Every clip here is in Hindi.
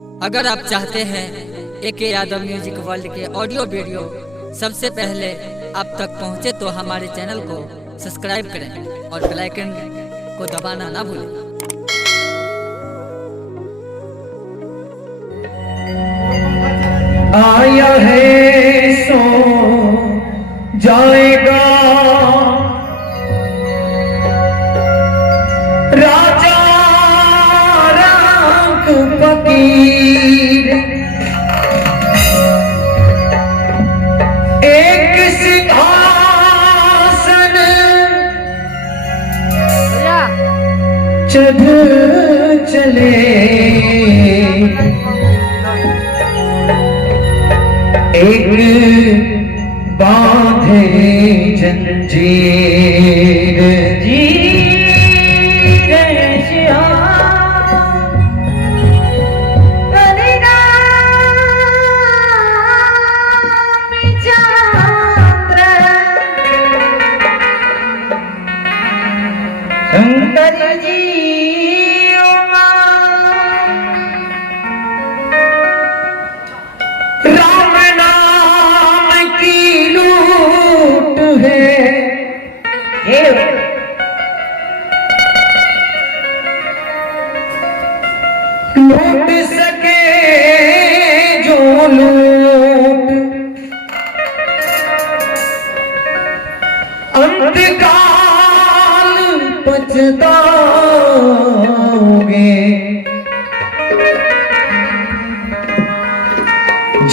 अगर आप चाहते हैं एके यादव म्यूजिक वर्ल्ड के ऑडियो वीडियो सबसे पहले आप तक पहुंचे तो हमारे चैनल को सब्सक्राइब करें और बेल आइकन को दबाना ना भूलें। आया है सो जाएगा राजा रंग फकीर, एक सिंहासन चढ़ चले, एक बांधे जंजीर जी शंकर जी राम नाम की लूट है, लूट सके जो लूट, अंतकाल पछताओगे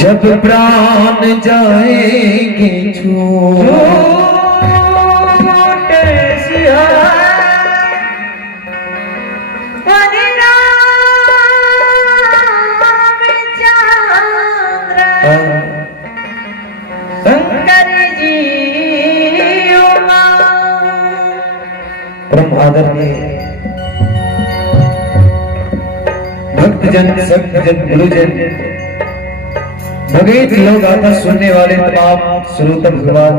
जब प्राण जाएंगे छूट सिया शंकर जी परम आदरणीय भक्तजन संतजन गुरुजन भगवत लोग गाथा सुनने वाले तमाम श्रोता भगवान,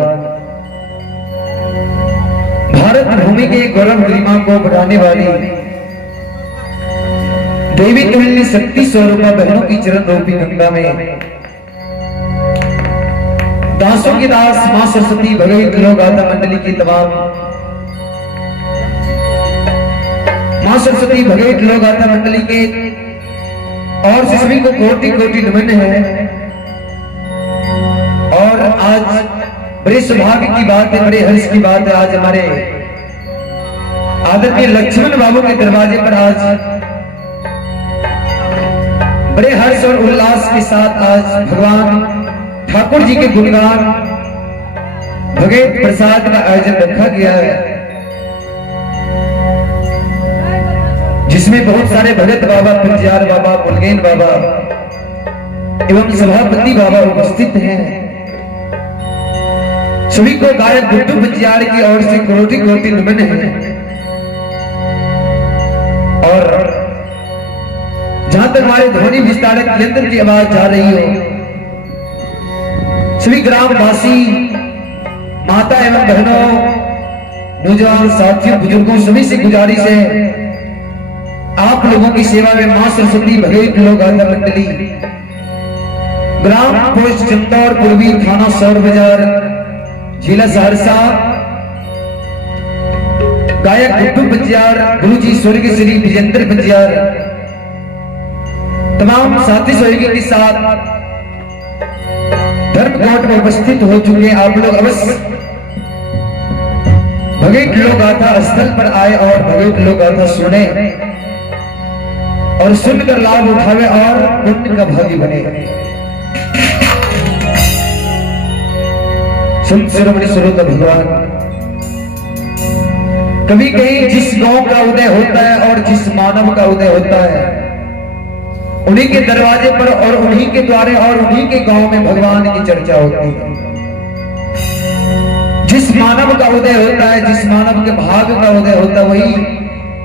भारत भूमि के गौरव गरिमा को बढ़ाने वाली देवी तुल्य शक्ति स्वरूपा बहनों की चरण रूपी गंगा में दासों की दास मां सरस्वती भगवत लोग गाथा मंडली की तमाम मां सरस्वती भगवत लोग गाथा मंडली के और सभी को कोटि कोटि नमन है। और आज बड़े सौभाग्य की बात है, बड़े हर्ष की बात है, आज हमारे आदरणीय लक्ष्मण बाबू के दरवाजे पर आज बड़े हर्ष और उल्लास के साथ आज भगवान ठाकुर जी के गुणगान भगवत प्रसाद का आयोजन रखा गया है, जिसमें बहुत सारे भगत बाबा, पुंजियार बाबा, मुलगेन बाबा एवं सभापति बाबा उपस्थित हैं। सभी को गायक गुड्डू पुंजियार की ओर से कोटि कोटि नमन है। और जहां तक हमारे ध्वनि विस्तारक यंत्र की आवाज जा रही हो, सभी ग्रामवासी, माता एवं बहनों, नौजवान साथियों, बुजुर्गों, सभी से गुजारिश है आप लोगों की सेवा में मां सरस्वती भगवत लोग गाथा मंडली ग्राम पोस्ट चंदौर पूर्वी थाना सौर बाजार जिला सहरसा, गायक गुड्डू पंजियार, गुरुजी स्वर्गीय श्री विजेंद्र पंजियार, तमाम साथी सहयोगी के साथ धर्मघाट में उपस्थित हो चुके आप लोग अवश्य भगवत लोग गाथा स्थल पर आए और भगवत लोग गाथा सुने और सुनकर लाभ उठावे और पुण्य का भागी बने। सुन शिरोमणि श्रोता भगवान, कभी कहीं जिस गांव का उदय होता है और जिस मानव का उदय होता है, उन्हीं के दरवाजे पर और उन्हीं के द्वारे और उन्हीं के गांव में भगवान की चर्चा होती है। जिस मानव का उदय होता है, जिस मानव के भाग का उदय होता है, वही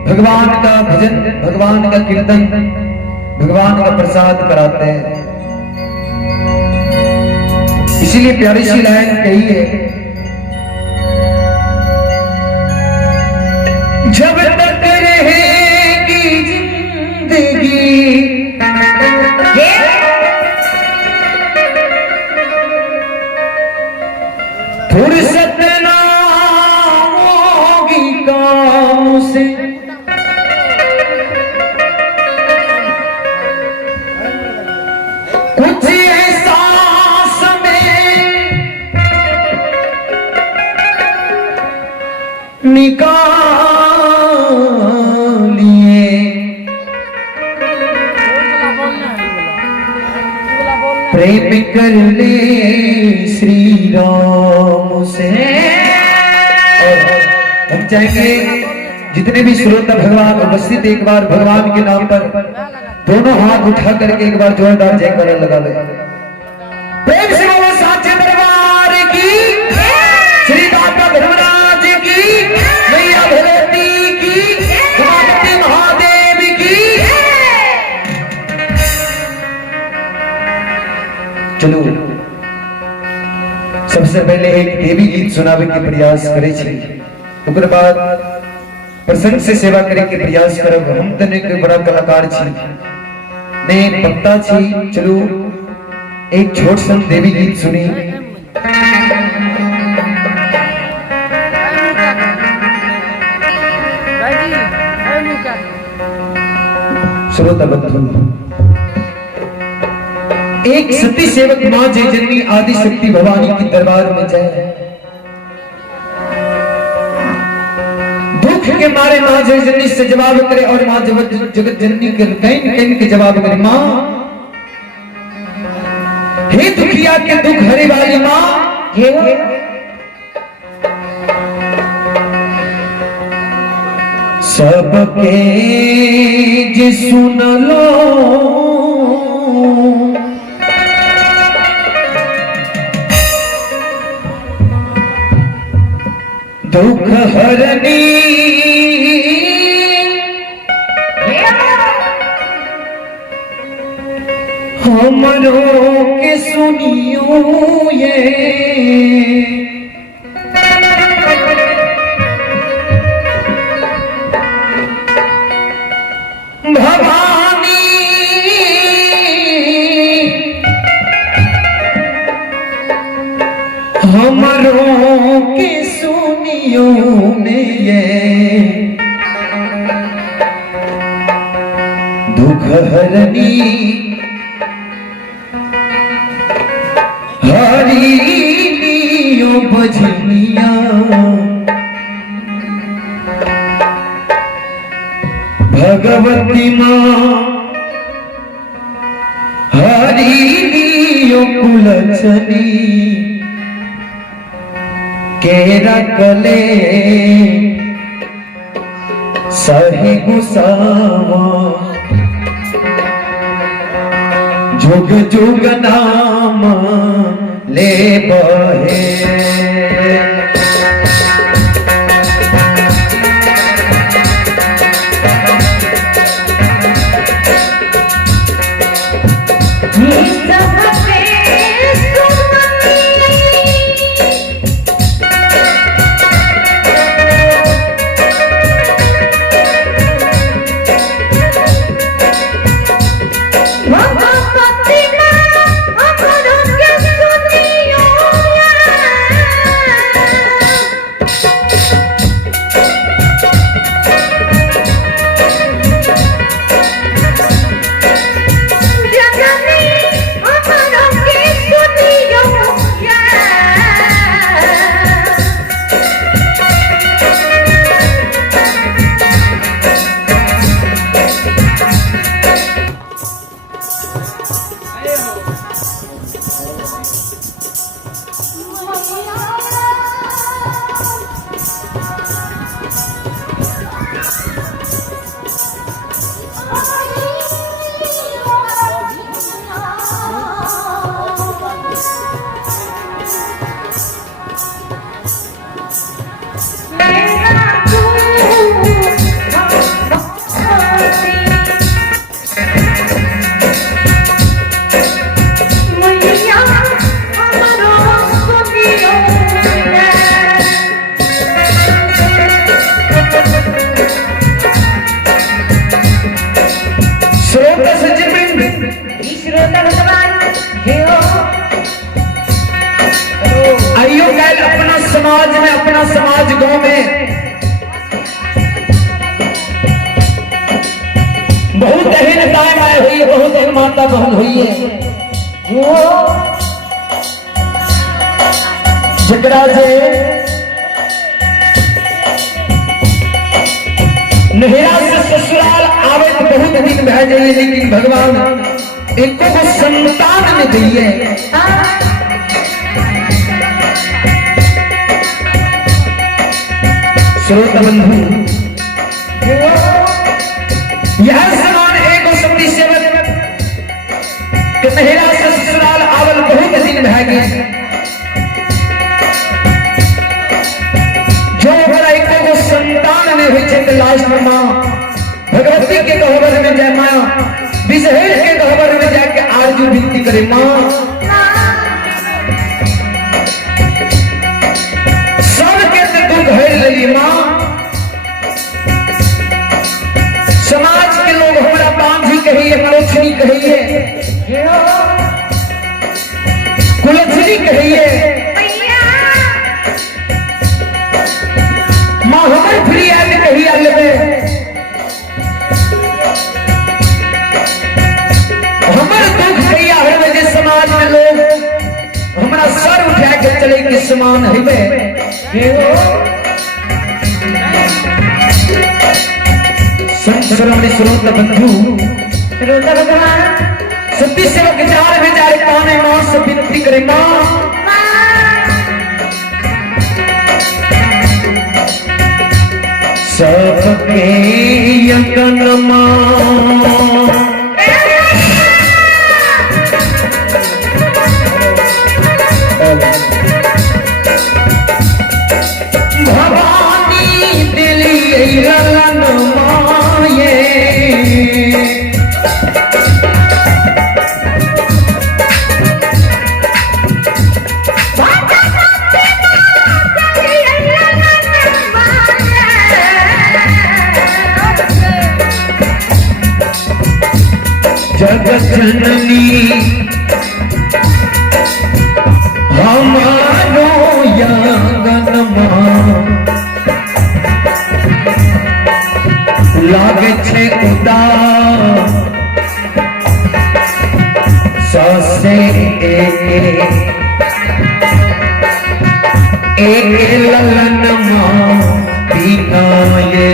भगवान का भजन, भगवान का कीर्तन, भगवान का प्रसाद कराते हैं। इसीलिए प्यारी सी लाइन कही है, जब तक रहेगी जिंदगी कुछ एहसास में निकालिए प्रेम कर ले श्री राम से। और हम चाहेंगे जितने भी श्रोता भगवान उपस्थित एक बार भगवान के नाम पर दोनों हाथ उठा करके एक बार जोरदार जयकारा लगा ले। प्रेम से बोलो साचे दरबार की, श्री दाता धर्मराज की, मैया भगवती की, उमापति महादेव की। चलो सबसे पहले एक देवी गीत सुनावे के प्रयास करे छी, ओकर बाद प्रसंग से सेवा करे के प्रयास करब। हम तने के बड़ा कलाकार छी ने पत्ता छी। चलो एक छोट सन देवी गीत सुनी। श्रोता बंधु, एक सती सेवक मां जय जननी आदि शक्ति भवानी के दरबार में जाए, दुख के मारे मां जय जननी से जवाब करे और मां जगत जननी के कहीं के जवाब करे, मां हे दुखिया के दुख हरे वाली मां, सबके जे सुन लो दुख हरनी, हमरो के सुनियो ये भवानी, हमरो के सुनियो ने ये दुख हरनी, हरी लियो बजनिया, भगवती मां हरी लियो कुलचनी, के रखले सही गुसावा, जुग जुग नाम ले बहे। समाज में, अपना समाज गांव में बहुत अहीनताएं आए हुई है, बहुत अहीन माता बहन हुई है। जकरा जे नहिरा से ससुराल आवे तो बहुत दिन बह जाइए, लेकिन भगवान इनको को संतान में दिए। श्रोत बंधु, यह समान एक शक्ति सेवक के नहिरा से ससुराल आवल बहुत दिन बह गए। जो एको को संतान में हुई थे, लास्ट में माँ भगवती के गहवर में जय माँ विषहेर के गहवर में जाके आरजू विनती करे, माँ सबके तू घर लगी माँ, समाज के लोग हमारा बांझी कहिए, कुलछनी कहिए, कुलछनी कहिए, माँ हमारे फरियाद कहिए लेवे, हमारे दुख कहिए हर वजह समाज में लोग हमारा सर उठा के चले के समान है। श्रोत बंधु, सती सेवक जार में जारे पाने मां से विनती करे, मां सबके यंगन भवानी दिली रलन माये, जगत जननी हमारो यंगन लागे छे उदास ससे एक ललन मां बिना ये।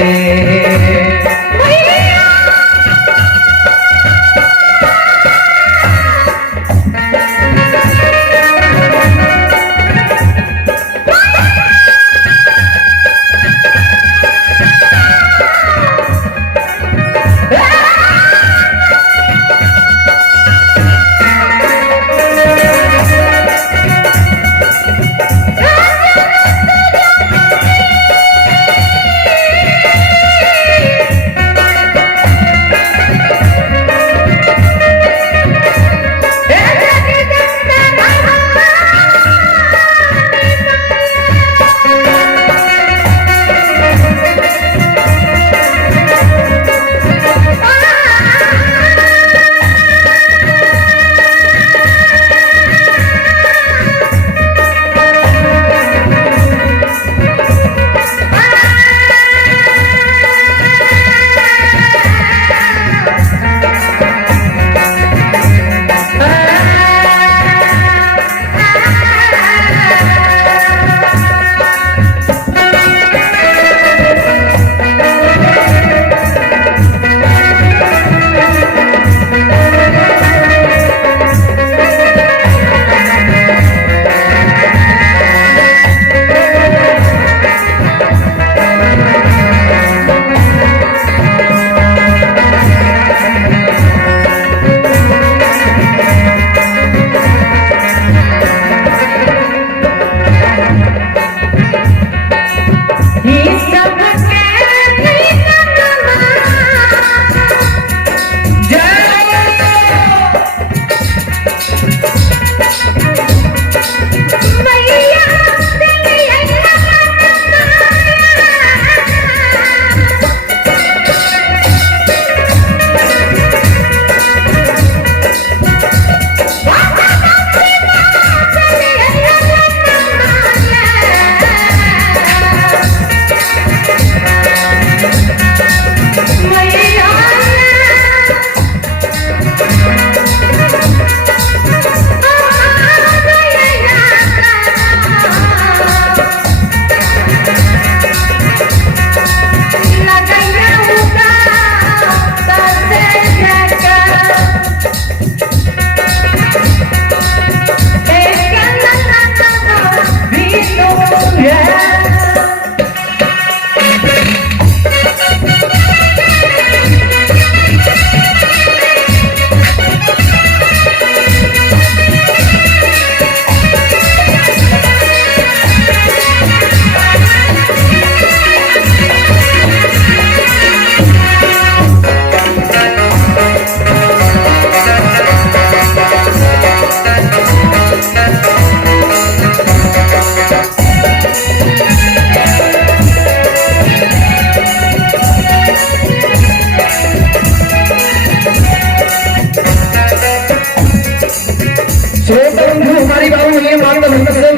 ये माता भक्तसल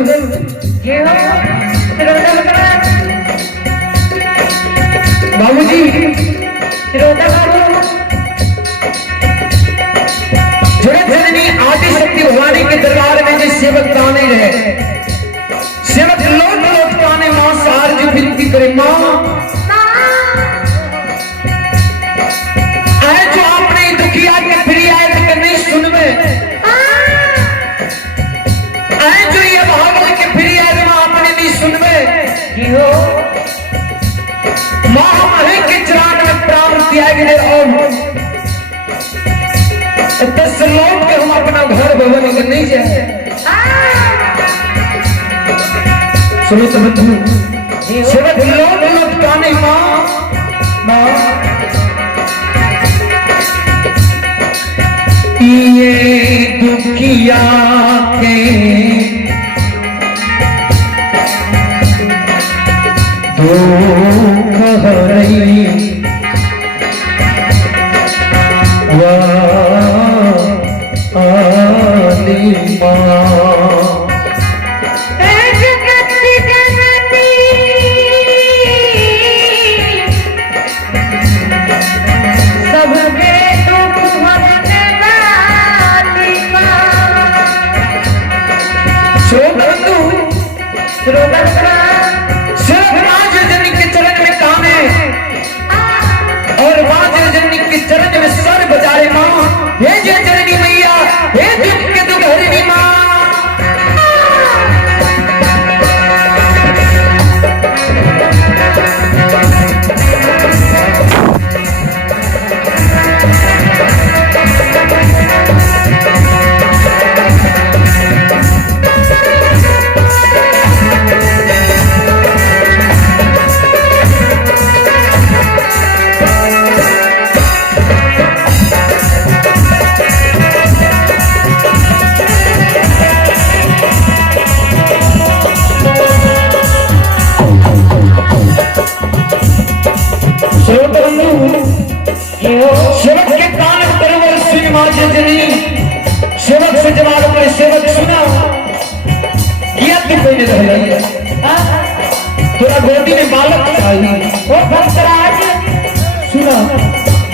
बाबूजी जगत जननी आदि शक्ति भवानी के दरबार में जो सेवक ताने रहे, सेवक लोट लोट ताने मां सार जो विनती करे मां आए जो आपने दुखिया के फिर आए तो नहीं सुनवे, आए जो ये भागल के फिर आए तो आपने नहीं सुनवे मां हमारे के चरण में प्राण दिया गया और दस लोग के हम अपना घर भवन के नहीं जाए। सुनो तो बंधु सेवक लोग लोग काने मां ये दुखिया के दुख हरई चरण में सर बजाए मां हे जय जननी मैया हे दुख के दुख हरनी मां। सेवक के कान तरवर सुन मां जननी सेवक से जवाब अपने सेवक सुना किया तू कोई नहीं रह थोड़ा गोदी में बालक आई ओ भक्तराज सुना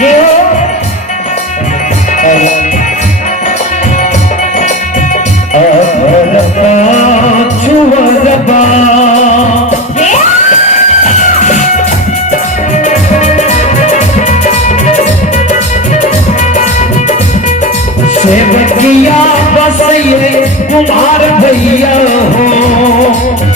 ये हो अरबा छुअरबा सेवकिया बस ये कुमार भैया हो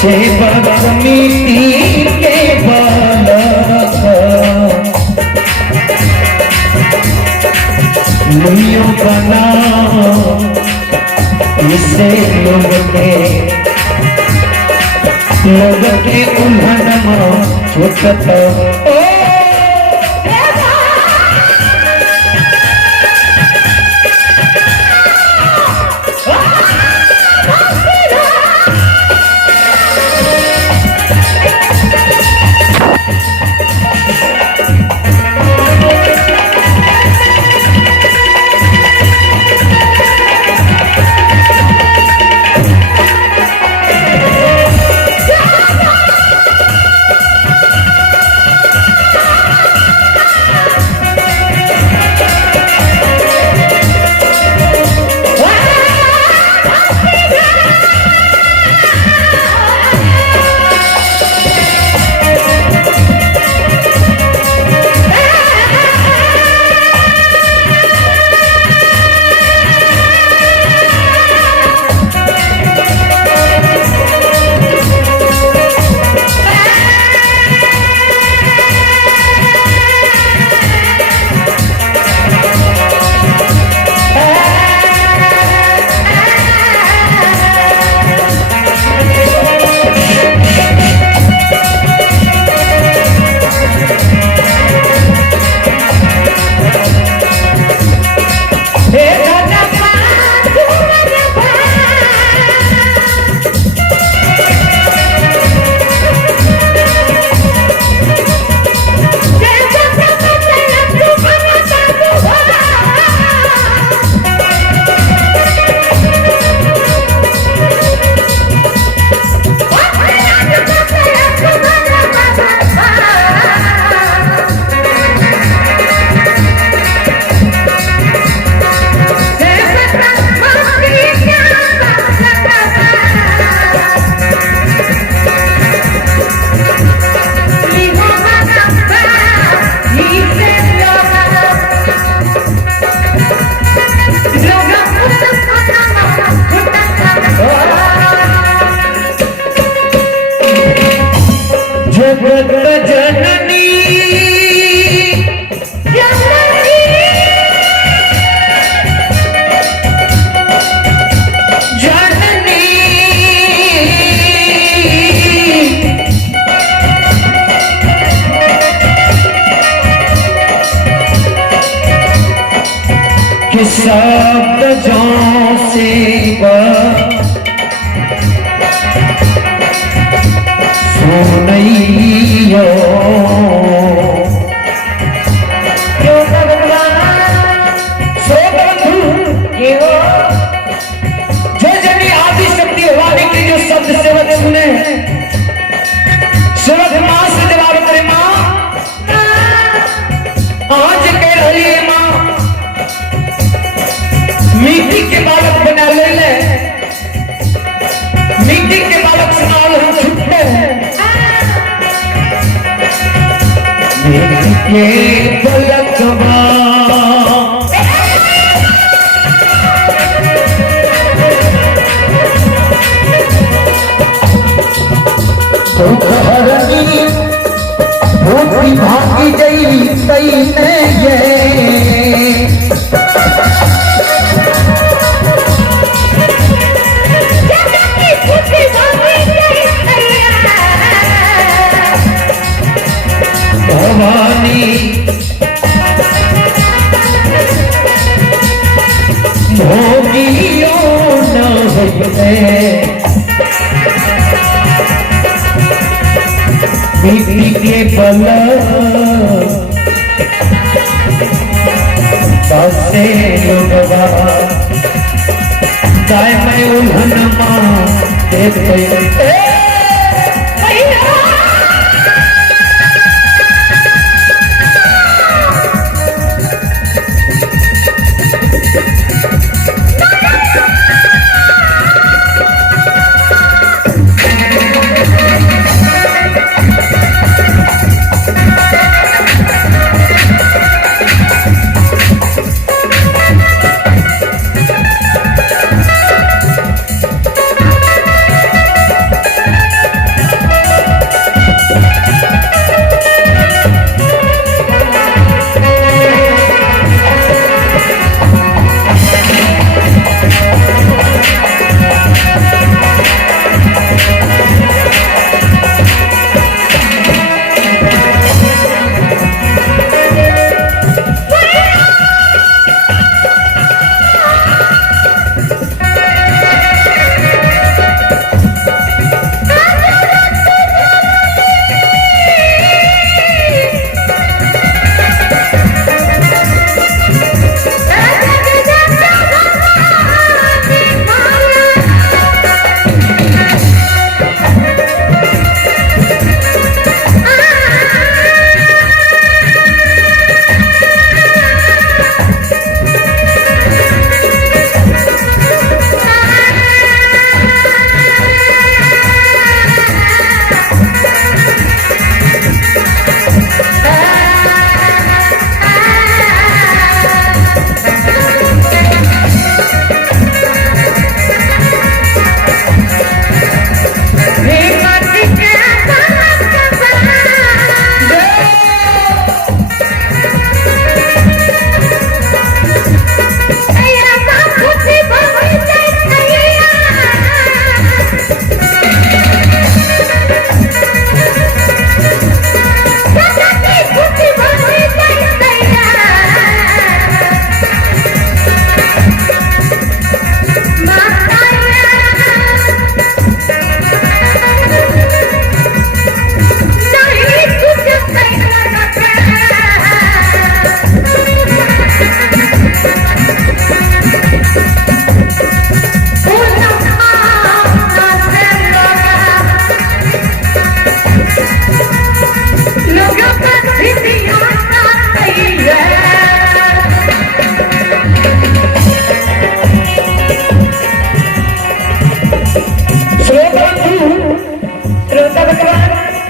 सेवक मिट्टी के बालक लियो बना इससे लोग के उल्हन छुटत शब्द जो से सुनइयो जो जनी आदि शक्ति वाणी के जो शब्द सेवक सुने सेवक माँ से जवाब करे माँ आज कह रही है माँ मिट्टी के बालक बना ले मिट्टी के बालक से नाल हम छुटते हैं मिट्टी के बालक भूति भागी गई सही में ये भवानी भोगियो न होते मिट्टी के बल बसे लोगवा जाय मैं उल्हन मां देखते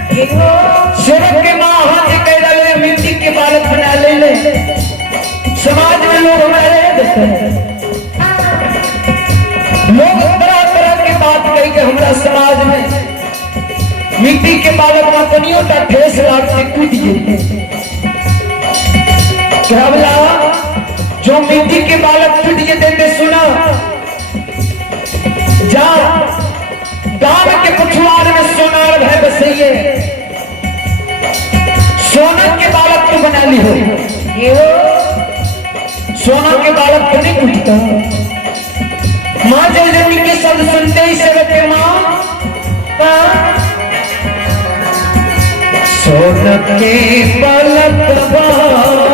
सेवक के माँ हाथ कह डाले मिट्टी के बालक बना ले समाज में लोग हमारे लोग तरह तरह की बात कही के हमारा समाज में मिट्टी के बालक में कनियों का ठेस लागते कूद जाते क्या बोला जो मिट्टी के बालक टूट देते सुना जा गांव के पुछवार में सोनार भय बसइए सोना के बालक तो बना ली हो सोना के बालक क्यों नहीं उठता? माँ जगजननी के शब्द सुनते ही सेवक के माँ सोना के बालक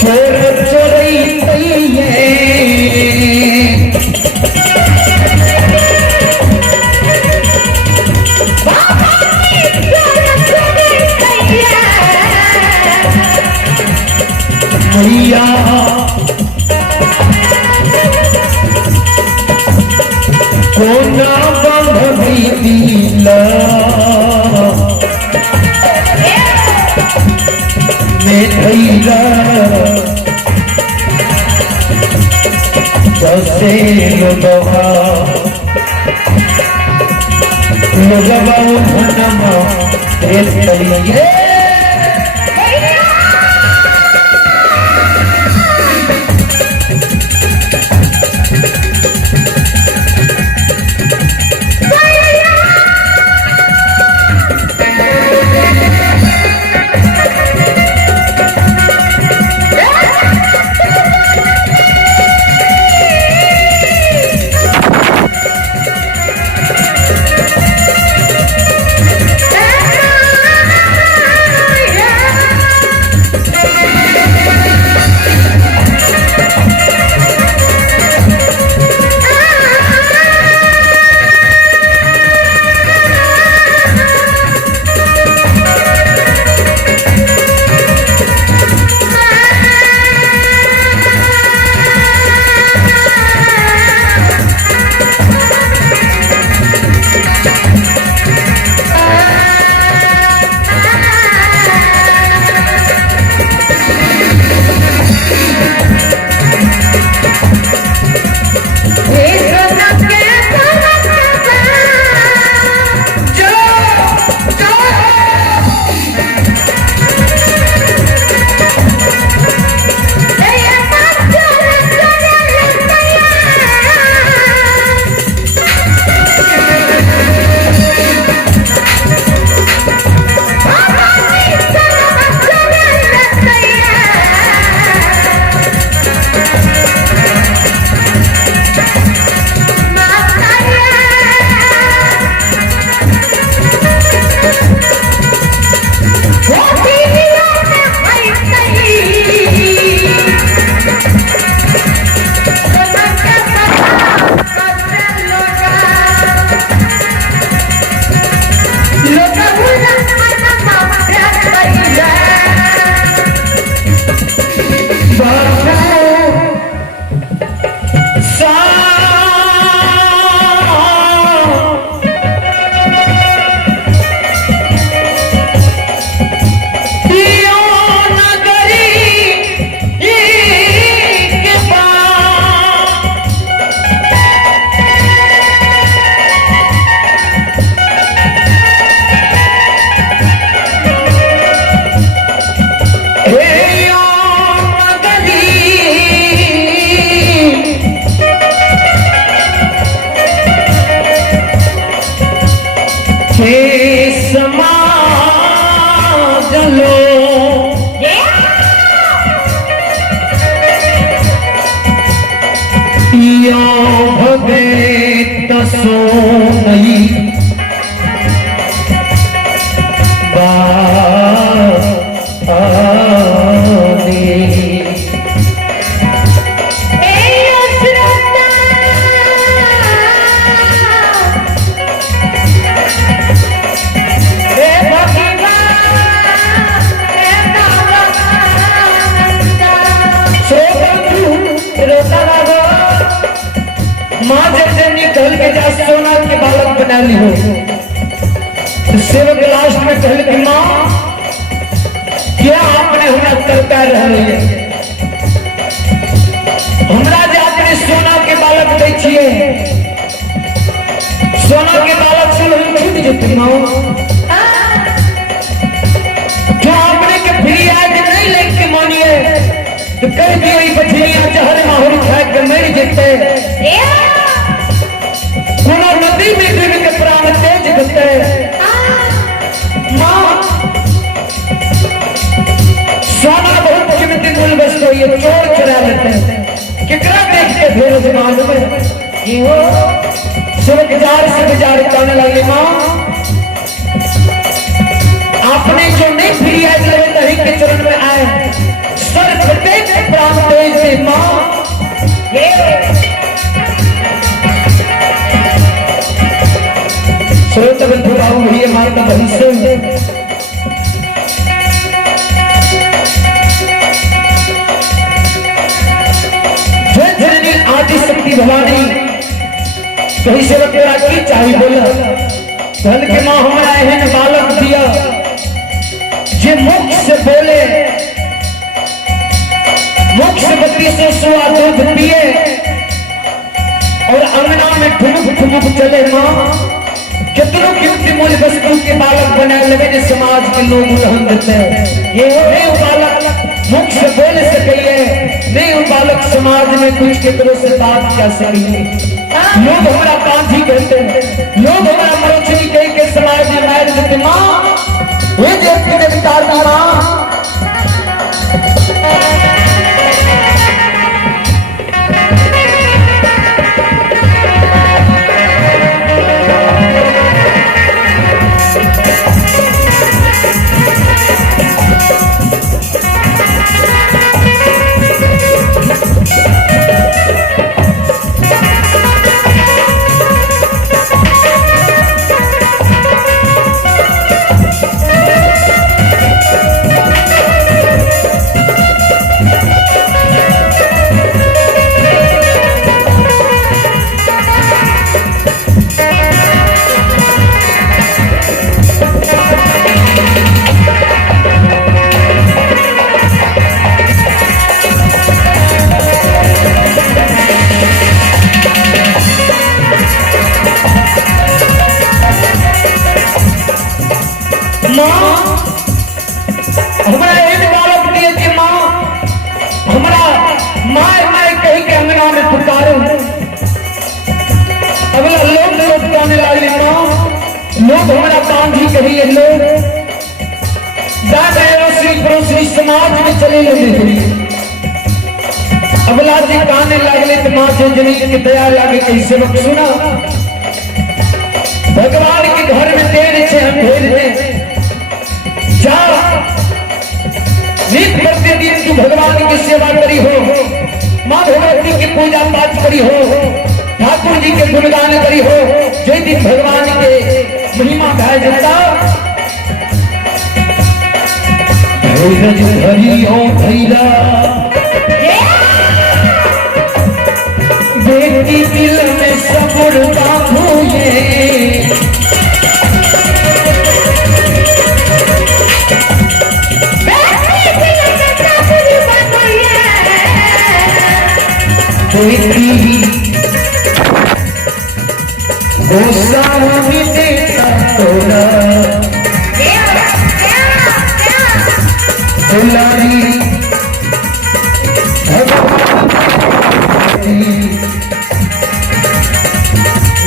चोर चोरई मैया कोना बंधवी दिला में धैला जैसे लोगवा धनमा ये सोना के बालक बना ली हो। सेवक लास्ट में कहल कि माँ क्या आपने हमरा करता रहे हमरा जे आपने सोना के बालक दै छिए सोना के बालक से हम छूट जेते माँ जो आपने के फिरियाद नहीं लेके मानिए तो कह दियो ई बछड़िया जहर माहौल खा के मर जेते कोनो नदी में डूब के प्राण तेज करते माँ सोना बहुत कीमती मूल वस्तु ये चोर चुरा लेते हैं किकरा देख के भेड़ जमान में हो स्वर्ग जार से गुजार करने लगे माँ आपने जो नहीं फिरी आज लगे तरी के चरण में आए सर प्रत्येक प्राण तेज से माँ श्रोत बंधु बाबू भैया हमारे का भविष्य आदि शक्ति भवानी कहीं से तेरा की चाहिए बोला धन के माँ हमारा एहन बालक दिया जे मुख से बोले मुख से बत्ती से सुआ दूध पिए और अंगना में ठुमुक ठुमुक चले माँ कितनों कीमती मूल्य वस्तु के बालक बनाए लगे जो समाज के लोग उदाहरण देते हैं ये नहीं बालक मुख से बोल सके नहीं वो बालक समाज में कुछ कितनों से बात क्या सकेंगे लोग हमारा कांधी कहते हैं लोग हमारा मरोचनी कह के समाज में मार देते माँ वे देखते देवता माँ लोग हमारा कांधी कहिए लोग श्री समाज में चले लगे अबला जी गाने लगले तो माँ से जनी की दया लगे कैसे वक्त सुना भगवान के घर में तेरे से हम भेज हैं जा नित प्रतिदिन तू भगवान की सेवा करी हो माँ भगवती की पूजा पाठ करी हो ठाकुर जी के गुणगान करी हो जय दिन भगवान के महिमा गाय जाता हरि ओम भैरा बेटी दिल में सबुर बांधो ये बेटी गोस्वामी देता तोड़ा दुलारी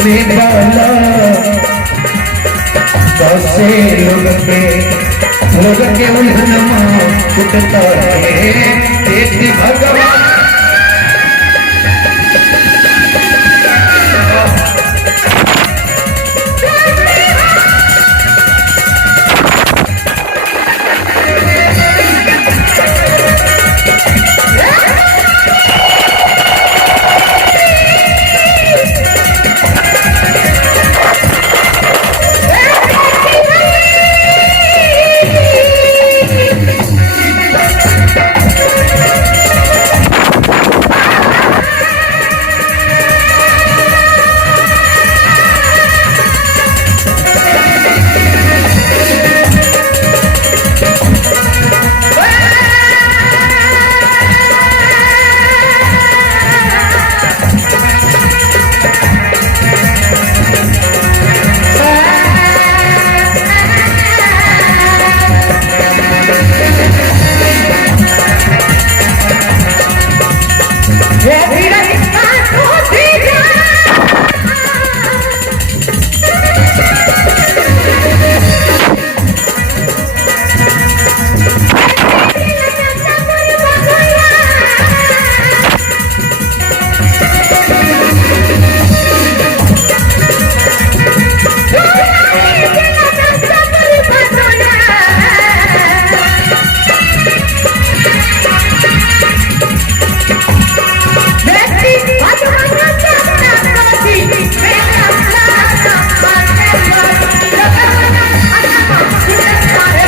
में बाला से लोग के उल्हनमा उठता है देती भगवान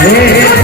हे